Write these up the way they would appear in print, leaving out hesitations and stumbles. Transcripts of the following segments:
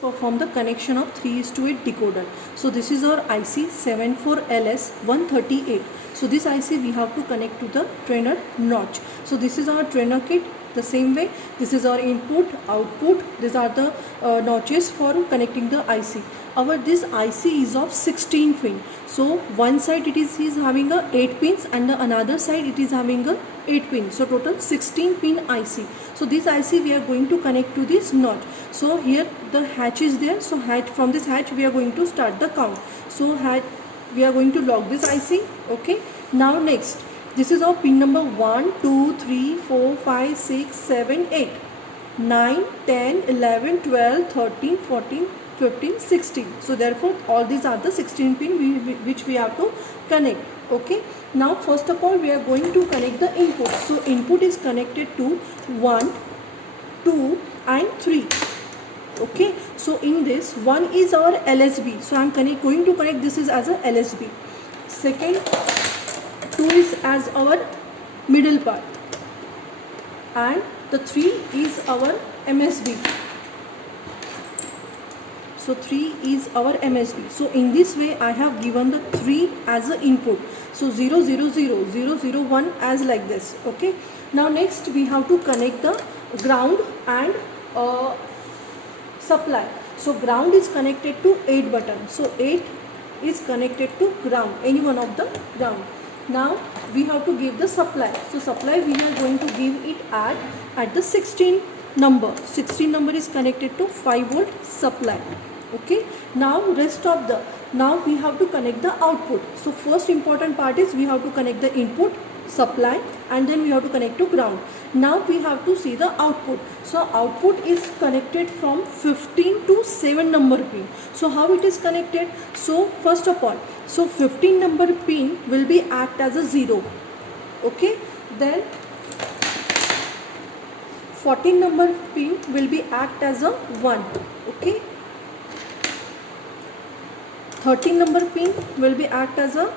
Perform the connection of 3:8 decoder. So this is our IC 74LS138. So this IC we have to connect to the trainer notch. So this is our trainer kit. The same way, this is our input, output. These are the notches for connecting the IC. This IC is of 16 pin. So one side it is having a 8 pins and the another side it is having a 8 pin. So total 16 pin IC. So this IC we are going to connect to this notch. So here the hatch is there. So from this hatch we are going to start the count. So we are going to lock this IC. Okay. Now next, this is our pin number 1, 2, 3, 4, 5, 6, 7, 8, 9, 10, 11, 12, 13, 14, 15, 16. So therefore all these are the 16 pin which we have to connect. Okay. Now first of all we are going to connect the input. So input is connected to 1, 2 and 3. Okay. So in this, one is our LSB. So I am going to connect this is as a LSB. Second, 2 is as our middle part and the 3 is our MSB. So 3 is our MSB. So in this way I have given the 3 as an input. So 0, 0, 0, 0, 0, 1 as like this. Okay. Now next we have to connect the ground and supply. So ground is connected to 8 button. So 8 is connected to ground, any one of the ground. Now we have to give the supply. So supply we are going to give it at the 16 number. 16 number is connected to 5 volt supply. Okay. Now now we have to connect the output. So first important part is we have to connect the input, supply, and then we have to connect to ground. Now we have to see the output. So output is connected from 15 to 7 number pin. So how it is connected? So first of all, so 15 number pin will be act as a 0. Okay. Then 14 number pin will be act as a 1. Okay. 13 number pin will be act as a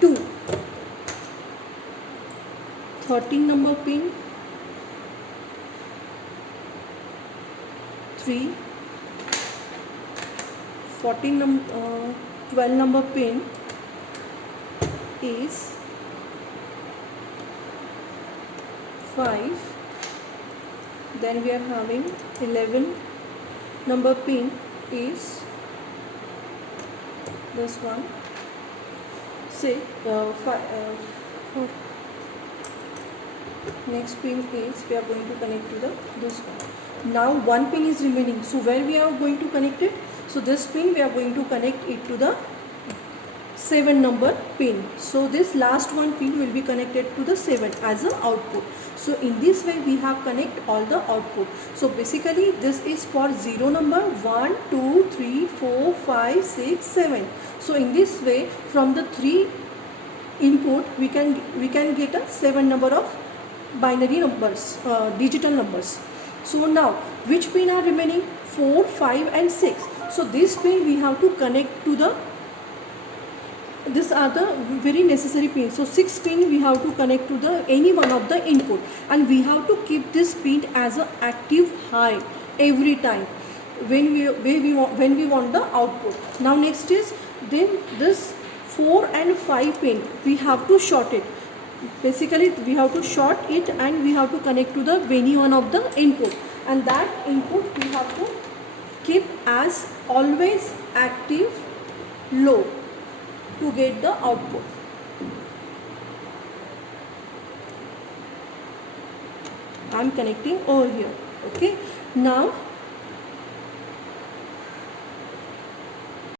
2. 13 number pin 3. 12 number pin is 5. Then we are having 11 number pin is this one. Say next pin is we are going to connect to this one. Now one pin is remaining. So where we are going to connect it? So this pin we are going to connect it to the 7 number pin. So this last one pin will be connected to the 7 as an output. So in this way we have connect all the output. So basically this is for 0 number 1, 2, 3, 4, 5, 6, 7. So in this way from the 3 input we can get a 7 number of binary numbers, digital numbers. So now which pin are remaining? 4, 5 and 6. So this pin we have to connect to these are the very necessary pins. So 6 pin we have to connect to any one of the input, and we have to keep this pin as a active high every time when we want the output. Now next is then this 4 and 5 pin we have to short it. Basically we have to short it and we have to connect to any one of the input, and that input we have to keep as always active low to get the output. I am connecting over here. Okay. Now